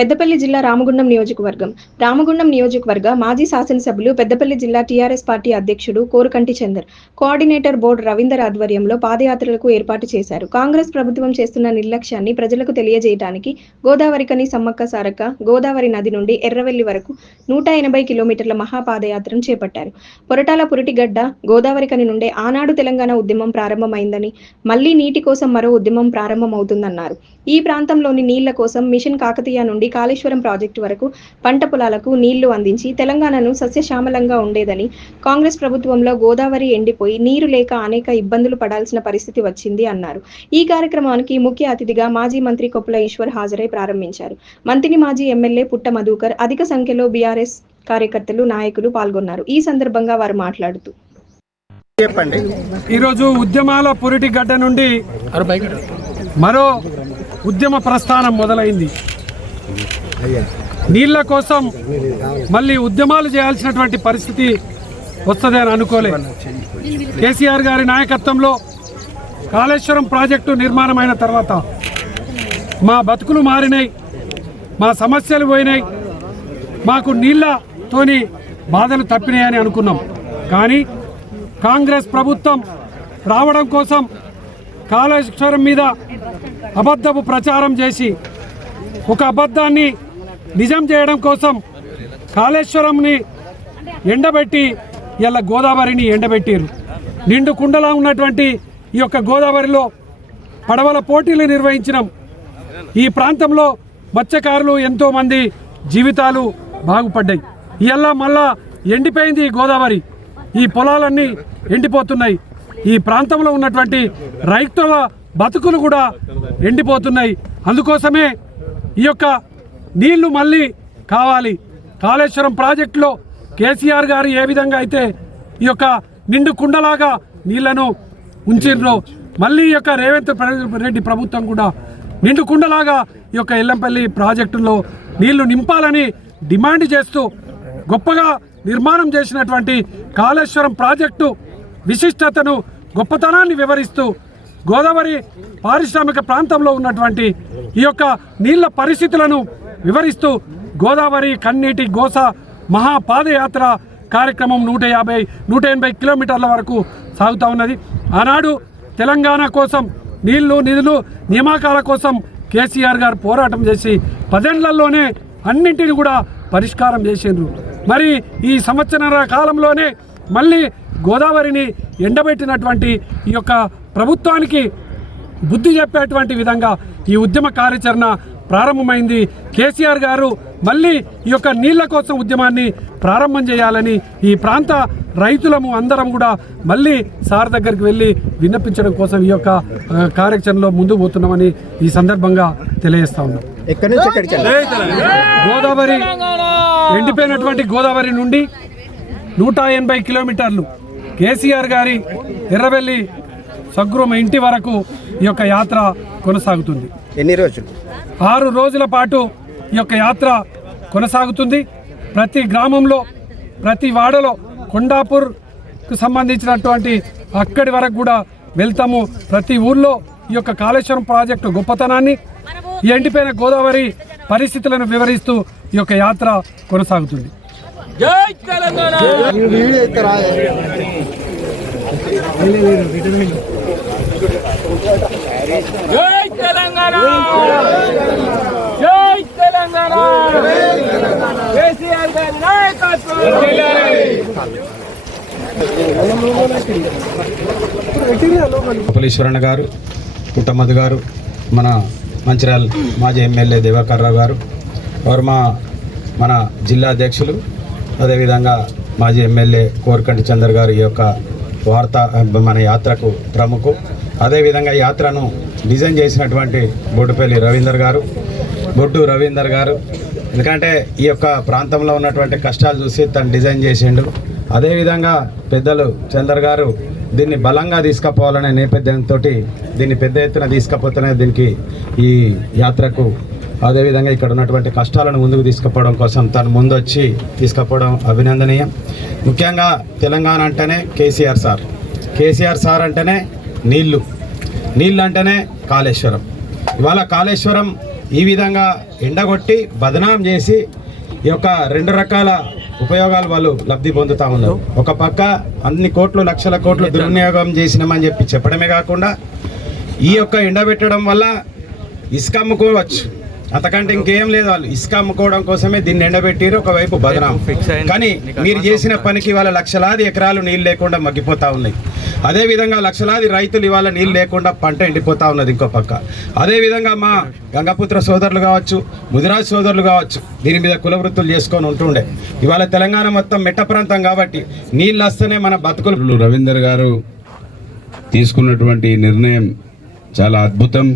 పెద్దపల్లి జిల్లా రామగుండం నియోజకవర్గం. రామగుండం నియోజకవర్గ మాజీ శాసనసభ్యులు పెద్దపల్లి జిల్లా టీఆర్ఎస్ పార్టీ అధ్యక్షుడు కోరుకంటి చందర్ కోఆర్డినేటర్ బోర్డు రవీందర్ ఆధ్వర్యంలో పాదయాత్రలకు ఏర్పాటు చేశారు. కాంగ్రెస్ ప్రభుత్వం చేస్తున్న నిర్లక్ష్యాన్ని ప్రజలకు తెలియజేయడానికి గోదావరికని సమ్మక్క సారక్క గోదావరి నది నుండి ఎర్రవెల్లి వరకు నూట ఎనభై కిలోమీటర్ల మహాపాదయాత్రను చేపట్టారు. పొరటాల పురిటిగడ్డ గోదావరికని నుండే ఆనాడు తెలంగాణ ఉద్యమం ప్రారంభమైందని మళ్ళీ నీటి కోసం మరో ఉద్యమం ప్రారంభమవుతుందన్నారు. ఈ ప్రాంతంలోని నీళ్ళ కోసం మిషన్ కాకతీయ నుండి కాళేశ్వరం ప్రాజెక్టు వరకు పంట పొలాలకు నీళ్ళు అందించి తెలంగాణను సస్యశ్యామలంగా ఉండేదని కాంగ్రెస్ ప్రభుత్వంలో గోదావరి ఎండిపోయి నీరు లేక అనేక ఇబ్బందులు పడాల్సిన పరిస్థితి వచ్చింది అన్నారు. ఈ కార్యక్రమానికి ముఖ్య అతిథిగా మాజీ మంత్రి కొప్పుల ఈశ్వర్ హాజరై ప్రారంభించారు. మంత్రి మాజీ ఎమ్మెల్యే పుట్ట మధుకర్ అధిక సంఖ్యలో బీఆర్ఎస్ కార్యకర్తలు నాయకులు పాల్గొన్నారు. ఈ సందర్భంగా వారు మాట్లాడుతూ చెప్పండి. ఈరోజు ఉద్యమాల పురిటి గడ్డ నుండి మరో ఉద్యమ ప్రస్థానం మొదలైంది. నీళ్ళ కోసం మళ్ళీ ఉద్యమాలు చేయాల్సినటువంటి పరిస్థితి వస్తుంది అని అనుకోలే. కేసీఆర్ గారి నాయకత్వంలో కాళేశ్వరం ప్రాజెక్టు నిర్మాణమైన తర్వాత మా బతుకులు మారినాయి మా సమస్యలు పోయినాయి మాకు నీళ్ళతోని బాధలు తప్పినాయని అనుకున్నాం. కానీ కాంగ్రెస్ ప్రభుత్వం రావడం కోసం కాళేశ్వరం మీద అబద్ధపు ప్రచారం చేసి ఒక అబద్ధాన్ని నిజం చేయడం కోసం కాళేశ్వరంని ఎండబెట్టి ఇలా గోదావరిని ఎండబెట్టారు నిండు కుండలా ఉన్నటువంటి ఈ యొక్క గోదావరిలో పడవల పోటీలు నిర్వహించినాం. ఈ ప్రాంతంలో మత్స్యకారులు ఎంతోమంది జీవితాలు బాగుపడ్డాయి. ఇలా మళ్ళా ఎండిపోయింది ఈ గోదావరి. ఈ పొలాలన్నీ ఎండిపోతున్నాయి. ఈ ప్రాంతంలో ఉన్నటువంటి రైతుల బతుకులు కూడా ఎండిపోతున్నాయి. అందుకోసమే ఈ యొక్క నీళ్ళు మళ్ళీ కావాలి. కాళేశ్వరం ప్రాజెక్టులో కేసీఆర్ గారు ఏ విధంగా అయితే ఈ యొక్క నిండు కుండలాగా నీళ్ళను ఉంచిర్రో మళ్ళీ ఈ యొక్క రేవంత్ రెడ్డి ప్రభుత్వం కూడా నిండు కుండలాగా ఈ యొక్క ఎల్లంపల్లి ప్రాజెక్టులో నీళ్ళు నింపాలని డిమాండ్ చేస్తూ గొప్పగా నిర్మాణం చేసినటువంటి కాళేశ్వరం ప్రాజెక్టు విశిష్టతను గొప్పతనాన్ని వివరిస్తూ గోదావరి పారిశ్రామిక ప్రాంతంలో ఉన్నటువంటి ఈ యొక్క నీళ్ళ పరిస్థితులను వివరిస్తూ గోదావరి కన్నీటి గోస మహాపాదయాత్ర కార్యక్రమం నూట యాభై నూట ఎనభై కిలోమీటర్ల వరకు సాగుతూ ఉన్నది. ఆనాడు తెలంగాణ కోసం నీళ్ళు నిధులు నియామకాల కోసం కేసీఆర్ గారు పోరాటం చేసి పదేళ్ళలోనే అన్నింటిని కూడా పరిష్కారం చేసిండ్రు. మరి ఈ సంవత్సరాల కాలంలోనే మళ్ళీ గోదావరిని ఎండబెట్టినటువంటి ఈ యొక్క ప్రభుత్వానికి బుద్ధి చెప్పేటువంటి విధంగా ఈ ఉద్యమ కార్యాచరణ ప్రారంభమైంది. కేసీఆర్ గారు మళ్ళీ ఈ యొక్క నీళ్ళ కోసం ఉద్యమాన్ని ప్రారంభం చేయాలని ఈ ప్రాంత రైతులము అందరం కూడా మళ్ళీ సార్ దగ్గరికి వెళ్ళి విన్నపించడం కోసం ఈ యొక్క కార్యాచరణలో ముందుకు పోతున్నామని ఈ సందర్భంగా తెలియజేస్తా ఉన్నాం. ఎక్కడి నుంచి ఎక్కడికి వెళ్ళాలి? గోదావరి ఎండిపోయినటువంటి గోదావరి నుండి నూట ఎనభై కిలోమీటర్లు కేసీఆర్ గారి ఎర్రవెల్లి సగ్రుమ ఇంటి వరకు ఈ యొక్క యాత్ర కొనసాగుతుంది. ఎన్ని రోజులు? ఆరు రోజుల పాటు ఈ యొక్క యాత్ర కొనసాగుతుంది. ప్రతి గ్రామంలో ప్రతి వాడలో కొండాపూర్కు సంబంధించినటువంటి అక్కడి వరకు కూడా వెళ్తాము. ప్రతి ఊర్లో ఈ యొక్క కాళేశ్వరం ప్రాజెక్టు గొప్పతనాన్ని ఎండిపోయిన గోదావరి పరిస్థితులను వివరిస్తూ ఈ యొక్క యాత్ర కొనసాగుతుంది. జై తెలంగాణ. జై తెలంగాణ. జై తెలంగాణ కేసీఆర్ గారి నాయకత్వం పులీశ్వరణ గారు పుట్టమధు గారు మన మంచిర్యాల మాజీ ఎమ్మెల్యే దివాకర్రావు గారు వారు మా మన జిల్లా అధ్యక్షులు అదేవిధంగా మాజీ ఎమ్మెల్యే కోరికంటి చందర్ గారు ఈ యొక్క వార్త మన యాత్రకు ప్రముఖు. అదేవిధంగా ఈ యాత్రను డిజైన్ చేసినటువంటి బొడ్డుపల్లి రవీందర్ గారు బొడ్డు రవీందర్ గారు. ఎందుకంటే ఈ యొక్క ప్రాంతంలో ఉన్నటువంటి కష్టాలు చూసి తను డిజైన్ చేసిండు. అదేవిధంగా పెద్దలు చందర్ గారు దీన్ని బలంగా తీసుకుపోవాలనే నేపథ్యంతో దీన్ని పెద్ద ఎత్తున తీసుకపోతేనే దీనికి ఈ యాత్రకు అదేవిధంగా ఇక్కడ ఉన్నటువంటి కష్టాలను ముందుకు తీసుకుపోవడం కోసం తను ముందు వచ్చి తీసుకుపోవడం అభినందనీయం. ముఖ్యంగా తెలంగాణ అంటేనే కేసీఆర్ సార్. కేసీఆర్ సార్ అంటేనే నీళ్ళు నీళ్ళు. అంటేనే కాళేశ్వరం. ఇవాళ కాళేశ్వరం ఈ విధంగా ఎండగొట్టి బదనాం చేసి ఈ యొక్క రెండు రకాల ఉపయోగాలు వాళ్ళు లబ్ధి పొందుతా ఉన్నారు. ఒక పక్క అన్ని కోట్లు లక్షల కోట్లు దుర్వినియోగం చేసినామని చెప్పి చెప్పడమే కాకుండా ఈ యొక్క ఎండబెట్టడం వల్ల ఇసుక అమ్ముకోవచ్చు. అంతకంటే ఇంకేం లేదు వాళ్ళు ఇసుక అమ్ముకోవడం కోసమే దీన్ని ఎండబెట్టిరు ఒకవైపు బదనాం. కానీ మీరు చేసిన పనికి ఇవాళ లక్షలాది ఎకరాలు నీళ్ళు లేకుండా మగ్గిపోతా ఉన్నాయి. అదేవిధంగా లక్షలాది రైతులు ఇవాళ నీళ్ళు లేకుండా పంట ఎండిపోతా ఉన్నది ఇంకో పక్క. అదేవిధంగా మా గంగపుత్ర సోదరులు కావచ్చు ముదిరాజ్ సోదరులు కావచ్చు దీని మీద కుల వృత్తులు చేసుకొని ఉంటుండే. ఇవాళ తెలంగాణ మొత్తం మెట్ట ప్రాంతం కాబట్టి నీళ్ళు వస్తేనే మన బతుకులు రవీందర్ గారు తీసుకున్నటువంటి నిర్ణయం చాలా అద్భుతం.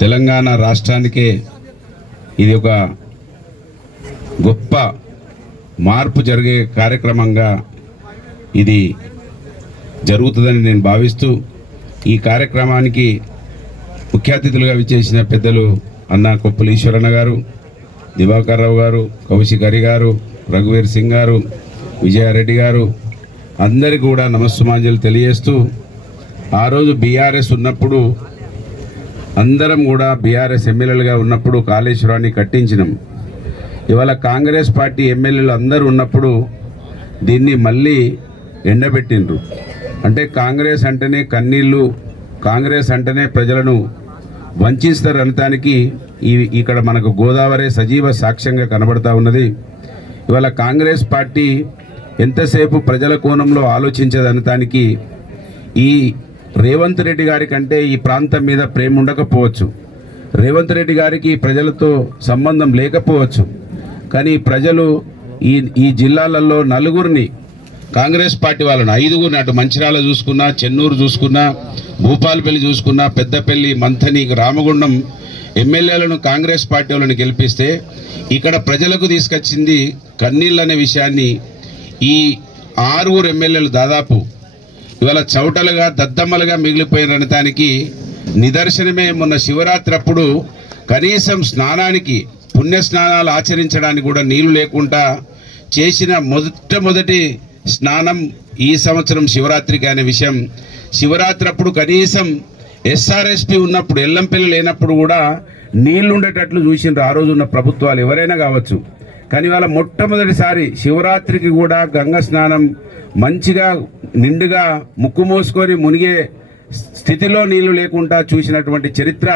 తెలంగాణ రాష్ట్రానికే ఇది ఒక గొప్ప మార్పు జరిగే కార్యక్రమంగా ఇది జరుగుతుందని నేను భావిస్తూ ఈ కార్యక్రమానికి ముఖ్య అతిథులుగా విచ్చేసిన పెద్దలు అన్న కొప్పుల ఈశ్వరన్న గారు దివాకర్ రావు గారు కౌశిక్ హరి గారు రఘువీర్ సింగ్ గారు విజయారెడ్డి గారు అందరికీ కూడా నమస్సుమాంజలు తెలియజేస్తూ ఆ రోజు బీఆర్ఎస్ ఉన్నప్పుడు అందరం కూడా బీఆర్ఎస్ ఎమ్మెల్యేలుగా ఉన్నప్పుడు కాళేశ్వరాన్ని కట్టించినాం. ఇవాళ కాంగ్రెస్ పార్టీ ఎమ్మెల్యేలు అందరూ ఉన్నప్పుడు దీన్ని మళ్ళీ ఎండబెట్టిండ్రు. అంటే కాంగ్రెస్ అంటేనే కన్నీళ్ళు కాంగ్రెస్ అంటేనే ప్రజలను వంచిస్తారు అనటానికి ఈ ఇక్కడ మనకు గోదావరి సజీవ సాక్ష్యంగా కనబడతా ఉన్నది. ఇవాళ కాంగ్రెస్ పార్టీ ఎంతసేపు ప్రజల కోణంలో ఆలోచించదనటానికి ఈ రేవంత్ రెడ్డి గారి కంటే ఈ ప్రాంతం మీద ప్రేమ ఉండకపోవచ్చు. రేవంత్ రెడ్డి గారికి ప్రజలతో సంబంధం లేకపోవచ్చు. కానీ ప్రజలు ఈ ఈ జిల్లాలలో నలుగురిని కాంగ్రెస్ పార్టీ వాళ్ళను ఐదుగురిని అటు మంచిర్యాల చూసుకున్నా చెన్నూరు చూసుకున్నా భూపాలపల్లి చూసుకున్నా పెద్దపల్లి మంథని రామగుండం ఎమ్మెల్యేలను కాంగ్రెస్ పార్టీ వాళ్ళని గెలిపిస్తే ఇక్కడ ప్రజలకు తీసుకొచ్చింది కన్నీళ్ళు అనే విషయాన్ని ఈ ఆరుగురు ఎమ్మెల్యేలు దాదాపు ఇవాళ చౌటలుగా దద్దమ్మలుగా మిగిలిపోయిన దానికి నిదర్శనమే మొన్న శివరాత్రి అప్పుడు కనీసం స్నానానికి పుణ్య స్నానాలు ఆచరించడానికి కూడా నీళ్ళు లేకుండా చేసిన మొట్టమొదటి స్నానం ఈ సంవత్సరం శివరాత్రికి అనే విషయం. శివరాత్రి అప్పుడు కనీసం ఎస్ఆర్ఎస్పి ఉన్నప్పుడు ఎల్లంపల్లి లేనప్పుడు కూడా నీళ్ళు ఉండేటట్లు చూసిండ్రు. ఆ రోజు ఉన్న ప్రభుత్వాలు ఎవరైనా కావచ్చు. కానీ వాళ్ళ మొట్టమొదటిసారి శివరాత్రికి కూడా గంగ స్నానం మంచిగా నిండుగా ముక్కు మోసుకొని మునిగే స్థితిలో నీళ్ళు లేకుండా చూసినటువంటి చరిత్ర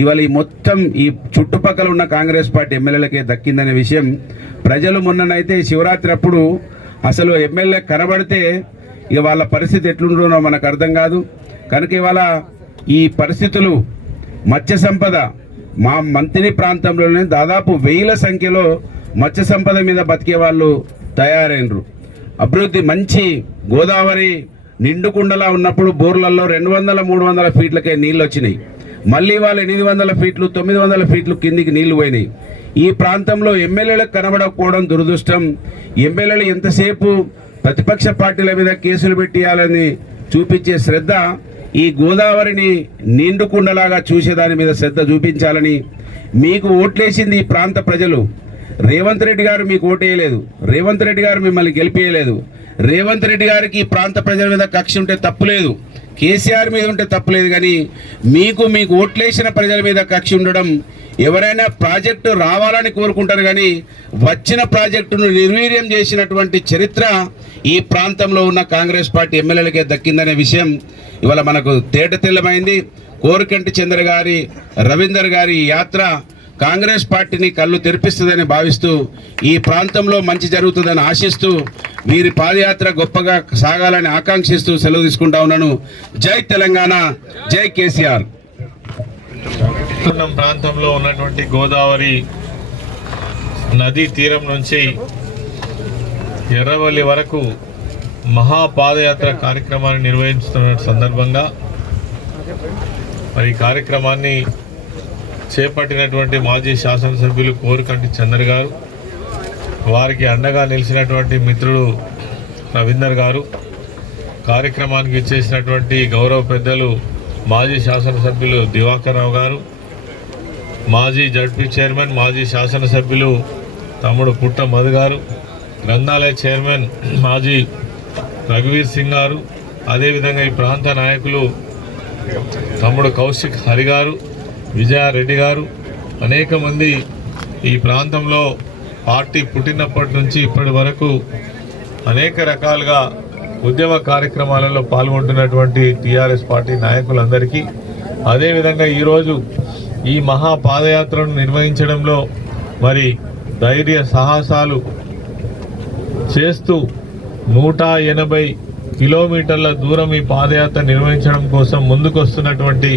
ఇవాళ ఈ మొత్తం ఈ చుట్టుపక్కల ఉన్న కాంగ్రెస్ పార్టీ ఎమ్మెల్యేలకే దక్కిందనే విషయం. ప్రజలు మొన్ననైతే శివరాత్రి అప్పుడు అసలు ఎమ్మెల్యే కనబడితే ఇక వాళ్ళ పరిస్థితి ఎట్లుంటుందో మనకు అర్థం కాదు. కనుక ఇవాళ ఈ పరిస్థితులు మత్స్య సంపద మా మంత్రి ప్రాంతంలోనే దాదాపు వేల సంఖ్యలో మత్స్య సంపద మీద బతికే వాళ్ళు తయారైనరు. అభివృద్ధి మంచి గోదావరి నిండుకుండలా ఉన్నప్పుడు బోర్లలో రెండు వందల మూడు వందల ఫీట్లకే నీళ్ళు వచ్చినాయి. మళ్ళీ వాళ్ళు ఎనిమిది వందల ఫీట్లు తొమ్మిది వందల ఫీట్లు కిందికి నీళ్ళు పోయినాయి. ఈ ప్రాంతంలో ఎమ్మెల్యేలకు కనబడకపోవడం దురదృష్టం. ఎమ్మెల్యేలు ఎంతసేపు ప్రతిపక్ష పార్టీల మీద కేసులు పెట్టియాలని చూపించే శ్రద్ధ ఈ గోదావరిని నిండుకుండలాగా చూసేదాని మీద శ్రద్ధ చూపించాలని మీకు ఓట్లేసింది ఈ ప్రాంత ప్రజలు. రేవంత్ రెడ్డి గారు మీకు ఓటేయలేదు. రేవంత్ రెడ్డి గారు మిమ్మల్ని గెలిపేయలేదు. రేవంత్ రెడ్డి గారికి ఈ ప్రాంత ప్రజల మీద కక్ష ఉంటే తప్పులేదు కేసీఆర్ మీద ఉంటే తప్పులేదు కానీ మీకు మీకు ఓట్లేసిన ప్రజల మీద కక్ష ఉండడం ఎవరైనా ప్రాజెక్టు రావాలని కోరుకుంటారు కానీ వచ్చిన ప్రాజెక్టును నిర్వీర్యం చేసినటువంటి చరిత్ర ఈ ప్రాంతంలో ఉన్న కాంగ్రెస్ పార్టీ ఎమ్మెల్యేలకే దక్కిందనే విషయం ఇవాళ మనకు తేట తెల్లమైంది కోరికంటి చంద్ర గారి రవీందర్ గారి యాత్ర కాంగ్రెస్ పార్టీని కళ్ళు తెరిపిస్తుందని భావిస్తూ ఈ ప్రాంతంలో మంచి జరుగుతుందని ఆశిస్తూ వీరి పాదయాత్ర గొప్పగా సాగాలని ఆకాంక్షిస్తూ సెలవు తీసుకుంటా ఉన్నాను. జై తెలంగాణ జై కేసీఆర్. ప్రాంతంలో ఉన్నటువంటి గోదావరి నదీ తీరం నుంచి ఎర్రవల్లి వరకు మహాపాదయాత్ర కార్యక్రమాన్ని నిర్వహిస్తున్న సందర్భంగా మరి ఈ కార్యక్రమాన్ని చేపట్టినటువంటి మాజీ శాసనసభ్యులు కోరుకంటి చంద్ర గారు వారికి అండగా నిలిచినటువంటి మిత్రుడు రవీందర్ గారు కార్యక్రమానికి ఇచ్చేసినటువంటి గౌరవ పెద్దలు మాజీ శాసనసభ్యులు దివాకర్ రావు గారు మాజీ జడ్పీ చైర్మన్ మాజీ శాసనసభ్యులు తమ్ముడు పుట్ట మధు గారు గ్రంథాలయ చైర్మన్ మాజీ రఘువీర్ సింగ్ గారు అదేవిధంగా ఈ ప్రాంత నాయకులు తమ్ముడు కౌశిక్ హరి గారు విజయారెడ్డి గారు అనేక మంది ఈ ప్రాంతంలో పార్టీ పుట్టినప్పటి నుంచి ఇప్పటి వరకు అనేక రకాలుగా ఉద్యమ కార్యక్రమాలలో పాల్గొంటున్నటువంటి టీఆర్ఎస్ పార్టీ నాయకులందరికీ అదేవిధంగా ఈరోజు ఈ మహా పాదయాత్రను నిర్వహించడంలో మరి ధైర్య సాహసాలు చేస్తూ నూట ఎనభై కిలోమీటర్ల దూరం ఈ పాదయాత్ర నిర్వహించడం కోసం ముందుకొస్తున్నటువంటి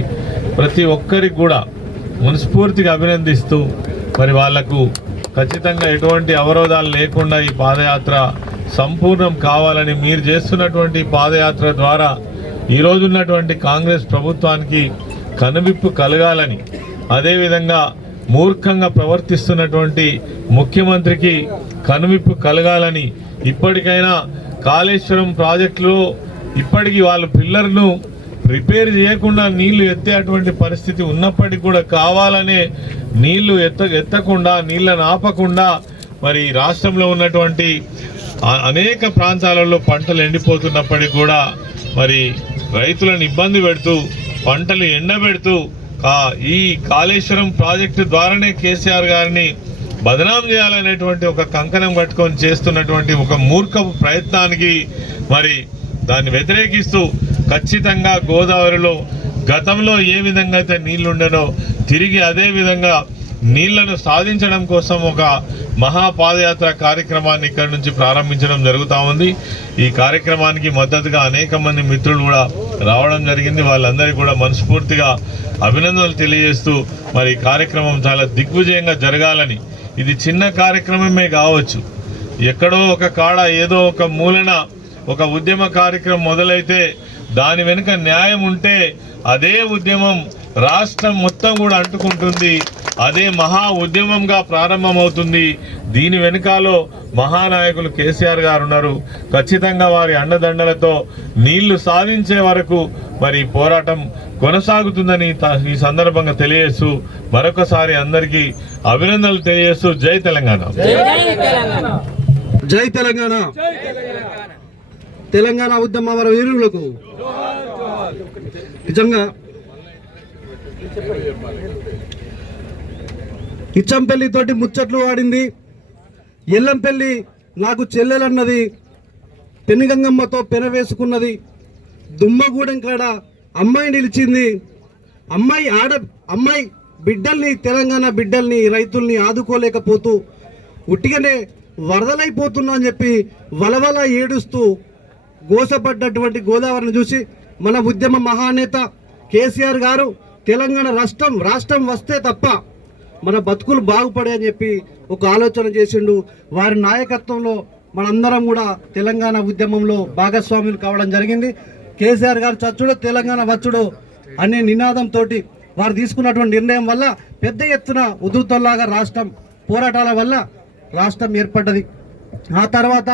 ప్రతి ఒక్కరికి కూడా మనస్ఫూర్తిగా అభినందిస్తూ మరి వాళ్ళకు ఖచ్చితంగా ఎటువంటి అవరోధాలు లేకుండా ఈ పాదయాత్ర సంపూర్ణం కావాలని మీరు చేస్తున్నటువంటి పాదయాత్ర ద్వారా ఈరోజు ఉన్నటువంటి కాంగ్రెస్ ప్రభుత్వానికి కనువిప్పు కలగాలని అదేవిధంగా మూర్ఖంగా ప్రవర్తిస్తున్నటువంటి ముఖ్యమంత్రికి కనువిప్పు కలగాలని ఇప్పటికైనా కాళేశ్వరం ప్రాజెక్టులో ఇప్పటికీ వాళ్ళ పిల్లర్ను రిపేర్ చేయకుండా నీళ్ళు ఎత్తేటువంటి పరిస్థితి ఉన్నప్పటికీ కూడా కావాలనే నీళ్ళు ఎత్త ఎత్తకుండా నీళ్ళను ఆపకుండా మరి రాష్ట్రంలో ఉన్నటువంటి అనేక ప్రాంతాలలో పంటలు ఎండిపోతున్నప్పటికీ కూడా మరి రైతులను ఇబ్బంది పెడుతూ పంటలు ఎండబెడుతూ కా- ఈ కాళేశ్వరం ప్రాజెక్టు ద్వారానే కేసీఆర్ గారిని బదనాం చేయాలనేటువంటి ఒక కంకణం కట్టుకొని చేస్తున్నటువంటి ఒక మూర్ఖపు ప్రయత్నానికి మరి దాన్ని వ్యతిరేకిస్తూ ఖచ్చితంగా గోదావరిలో గతంలో ఏ విధంగా అయితే నీళ్ళుండనో తిరిగి అదే విధంగా నీళ్ళను సాధించడం కోసం ఒక మహాపాదయాత్ర కార్యక్రమాన్ని ఇక్కడ నుంచి ప్రారంభించడం జరుగుతూ ఉంది. ఈ కార్యక్రమానికి మద్దతుగా అనేక మంది మిత్రులు కూడా రావడం జరిగింది. వాళ్ళందరికీ కూడా మనస్ఫూర్తిగా అభినందనలు తెలియజేస్తూ మరి ఈ కార్యక్రమం చాలా దిగ్విజయంగా జరగాలని. ఇది చిన్న కార్యక్రమమే కావచ్చు. ఎక్కడో ఒక కాడ ఏదో ఒక మూలన ఒక ఉద్యమ కార్యక్రమం మొదలైతే దాని వెనుక న్యాయం ఉంటే అదే ఉద్యమం రాష్ట్రం మొత్తం కూడా అంటుకుంటుంది. అదే మహా ఉద్యమంగా ప్రారంభమవుతుంది. దీని వెనుకాలో మహానాయకులు కేసీఆర్ గారు ఉన్నారు. ఖచ్చితంగా వారి అండదండలతో నీళ్ళు సాధించే వరకు మరి పోరాటం కొనసాగుతుందని ఈ సందర్భంగా తెలియజేస్తూ మరొకసారి అందరికీ అభినందనలు తెలియజేస్తూ జై తెలంగాణ. జై తెలంగాణ. తెలంగాణ. ఉద్యమ వీరులకు నిజంగా ఇచ్చంపల్లి తోటి ముచ్చట్లు ఆడింది. ఎల్లంపల్లి నాకు చెల్లెలన్నది పెనుగంగమ్మతో పెనవేసుకున్నది దుమ్మగూడెం కాడ అమ్మాయి నిలిచింది. అమ్మాయి ఆడ అమ్మాయి బిడ్డల్ని తెలంగాణ బిడ్డల్ని రైతుల్ని ఆదుకోలేకపోతూ ఉట్టిగానే వరదలైపోతున్నా అని చెప్పి వలవల ఏడుస్తూ గోసపడ్డటువంటి గోదావరిని చూసి మన ఉద్యమ మహానేత కేసీఆర్ గారు తెలంగాణ రాష్ట్రం రాష్ట్రం వస్తే తప్ప మన బతుకులు బాగుపడే అని చెప్పి ఒక ఆలోచన చేసిండు. వారి నాయకత్వంలో మనందరం కూడా తెలంగాణ ఉద్యమంలో భాగస్వాములు కావడం జరిగింది. కేసీఆర్ గారు చచ్చుడు తెలంగాణ వచ్చుడు అనే నినాదంతో వారు తీసుకున్నటువంటి నిర్ణయం వల్ల పెద్ద ఎత్తున ఉధృతంలాగా రాష్ట్రం పోరాటాల వల్ల రాష్ట్రం ఏర్పడ్డది. ఆ తర్వాత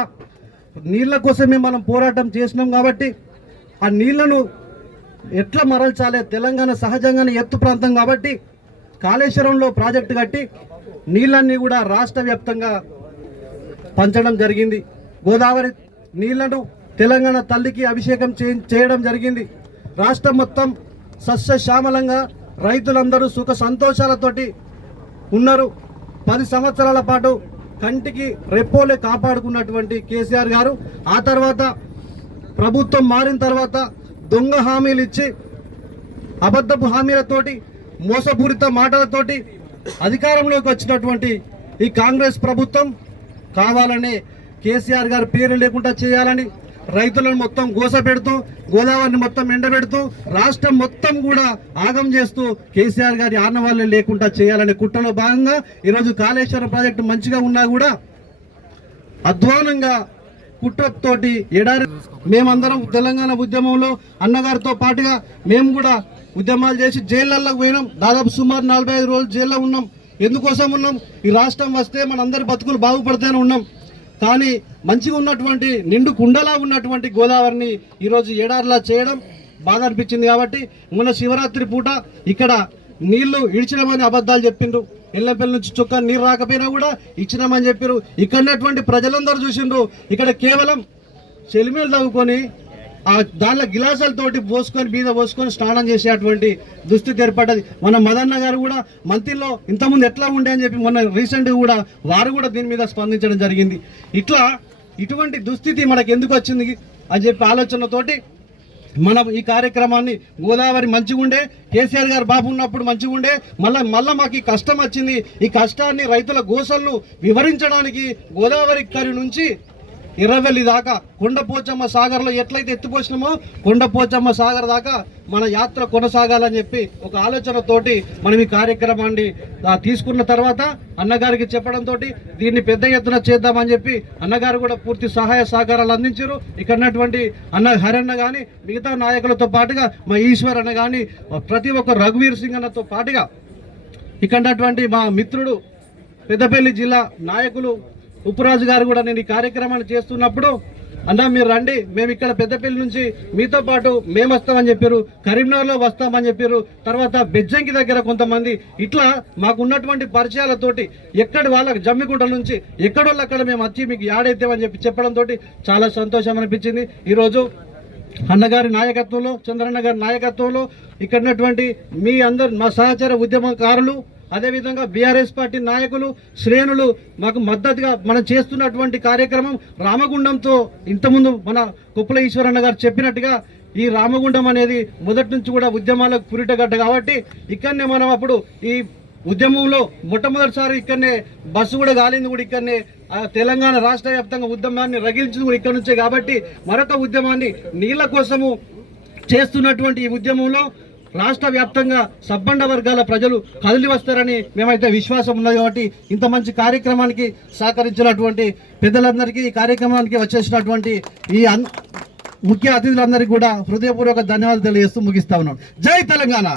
నీళ్ళ కోసమే మనం పోరాటం చేసినాం కాబట్టి ఆ నీళ్ళను ఎట్లా మరల్చాలి? తెలంగాణ సహజంగానే ఎత్తు ప్రాంతం కాబట్టి కాళేశ్వరంలో ప్రాజెక్టు కట్టి నీళ్ళన్నీ కూడా రాష్ట్ర వ్యాప్తంగా పంచడం జరిగింది. గోదావరి నీళ్ళను తెలంగాణ తల్లికి అభిషేకం చే- చేయడం జరిగింది. రాష్ట్రం మొత్తం సస్యశ్యామలంగా రైతులందరూ సుఖ సంతోషాలతోటి ఉన్నారు. పది సంవత్సరాల పాటు కంటికి రెప్పోలే కాపాడుకున్నటువంటి కేసీఆర్ గారు. ఆ తర్వాత ప్రభుత్వం మారిన తర్వాత దొంగ హామీలు ఇచ్చి అబద్ధపు హామీలతోటి మోసపూరిత మాటలతోటి అధికారంలోకి వచ్చినటువంటి ఈ కాంగ్రెస్ ప్రభుత్వం కావాలని కేసీఆర్ గారు పేరు లేకుండా చేయాలని రైతులను మొత్తం గోస పెడుతూ గోదావరిని మొత్తం ఎండబెడుతూ రాష్ట్రం మొత్తం కూడా ఆగం చేస్తూ కేసీఆర్ గారి ఆనవాళ్ళు లేకుండా చేయాలనే కుట్రలో భాగంగా ఈరోజు కాళేశ్వరం ప్రాజెక్టు మంచిగా ఉన్నా కూడా అధ్వానంగా కుట్రతోటి ఎడారి మేమందరం తెలంగాణ ఉద్యమంలో అన్నగారితో పాటుగా మేము కూడా ఉద్యమాలు చేసి జైళ్ళల్లోకి పోయినాం. దాదాపు సుమారు నలభై ఐదు రోజులు జైల్లో ఉన్నాం. ఎందుకోసం ఉన్నాం? ఈ రాష్ట్రం వస్తే మనందరి బతుకులు బాగుపడితేనే ఉన్నాం. కానీ మంచిగా ఉన్నటువంటి నిండు కుండలా ఉన్నటువంటి గోదావరిని ఈరోజు ఏడారిలా చేయడం బాధ అనిపించింది కాబట్టి మొన్న శివరాత్రి పూట ఇక్కడ నీళ్ళు ఇడిచినామని అబద్ధాలు చెప్పిండ్రు. ఎల్లపల్లి నుంచి చుక్క నీరు రాకపోయినా కూడా ఇచ్చినామని చెప్పారు ఇక్కడ ఉన్నటువంటి ప్రజలందరూ చూసిండ్రు. ఇక్కడ కేవలం చెలిమీలు తవ్వుకొని ఆ దానిలో గిలాసాలతోటి పోసుకొని మీద పోసుకొని స్నానం చేసేటువంటి దుస్థితి ఏర్పడ్డది. మన మదన్న గారు కూడా మంత్రిలో ఇంతకుముందు ఎట్లా ఉండే అని చెప్పి మొన్న రీసెంట్గా కూడా వారు కూడా దీని మీద స్పందించడం జరిగింది. ఇట్లా ఇటువంటి దుస్థితి మనకు ఎందుకు వచ్చింది అని చెప్పి ఆలోచనతోటి మనం ఈ కార్యక్రమాన్ని గోదావరి మంచిగుండే కేసీఆర్ గారు బాబు ఉన్నప్పుడు మంచిగుండే మళ్ళీ మళ్ళీ మాకు ఈ కష్టం వచ్చింది. ఈ కష్టాన్ని రైతుల గోసలను వివరించడానికి గోదావరి కరి నుంచి ఇరవెల్లి దాకా కొండపోచమ్మ సాగర్లో ఎట్లయితే ఎత్తిపోసినామో కొండపోచమ్మ సాగర్ దాకా మన యాత్ర కొనసాగాలని చెప్పి ఒక ఆలోచనతోటి మనం ఈ కార్యక్రమాన్ని తీసుకున్న తర్వాత అన్నగారికి చెప్పడంతో దీన్ని పెద్ద ఎత్తున చేద్దామని చెప్పి అన్నగారు కూడా పూర్తి సహాయ సహకారాలు అందించారు. ఇక్కడ ఉన్నటువంటి అన్న హరన్న కానీ మిగతా నాయకులతో పాటుగా మా ఈశ్వర్ అన్న కానీ ప్రతి ఒక్క రఘువీర్ సింగ్ అన్నతో పాటుగా ఇక్కడ ఉన్నటువంటి మా మిత్రుడు పెద్దపల్లి జిల్లా నాయకులు ఉపరాజు గారు కూడా నేను ఈ కార్యక్రమాన్ని చేస్తున్నప్పుడు అన్న మీరు రండి మేము ఇక్కడ పెద్దపల్లి నుంచి మీతో పాటు మేము వస్తామని చెప్పారు కరీంనగర్లో వస్తామని చెప్పారు తర్వాత బెజ్జంకి దగ్గర కొంతమంది ఇట్లా మాకు ఉన్నటువంటి పరిచయాలతోటి ఎక్కడి వాళ్ళకి జమ్మికుంట నుంచి ఎక్కడోళ్ళు అక్కడ మేము వచ్చి మీకు యాడైతేమని చెప్పి చెప్పడంతో చాలా సంతోషం అనిపించింది. ఈరోజు అన్నగారి నాయకత్వంలో చంద్రన్న గారి నాయకత్వంలో ఇక్కడ ఉన్నటువంటి మీ అందరు మా సహచర ఉద్యమకారులు అదేవిధంగా బీఆర్ఎస్ పార్టీ నాయకులు శ్రేణులు మాకు మద్దతుగా మనం చేస్తున్నటువంటి కార్యక్రమం రామగుండంతో ఇంతకుముందు మన కుప్పల ఈశ్వరన్న గారు చెప్పినట్టుగా ఈ రామగుండం అనేది మొదటి నుంచి కూడా ఉద్యమాలకు పురిటగడ్డ కాబట్టి ఇక్కడనే మనం అప్పుడు ఈ ఉద్యమంలో మొట్టమొదటిసారి ఇక్కడనే బస్సు కూడా కాలింది కూడా ఇక్కడనే తెలంగాణ రాష్ట్ర వ్యాప్తంగా ఉద్యమాన్ని రగిలించింది కూడా ఇక్కడ నుంచే కాబట్టి మరొక ఉద్యమాన్ని నీళ్ళ కోసము చేస్తున్నటువంటి ఈ ఉద్యమంలో రాష్ట్ర వ్యాప్తంగా సబ్బండ వర్గాల ప్రజలు కదిలి వస్తారని మేమైతే విశ్వాసం ఉన్నది కాబట్టి ఇంత మంచి కార్యక్రమానికి సహకరించినటువంటి పెద్దలందరికీ ఈ కార్యక్రమానికి వచ్చేసినటువంటి ఈ ముఖ్య అతిథులందరికీ కూడా హృదయపూర్వక ధన్యవాదాలు తెలియజేస్తూ ముగిస్తా ఉన్నాం. జై తెలంగాణ!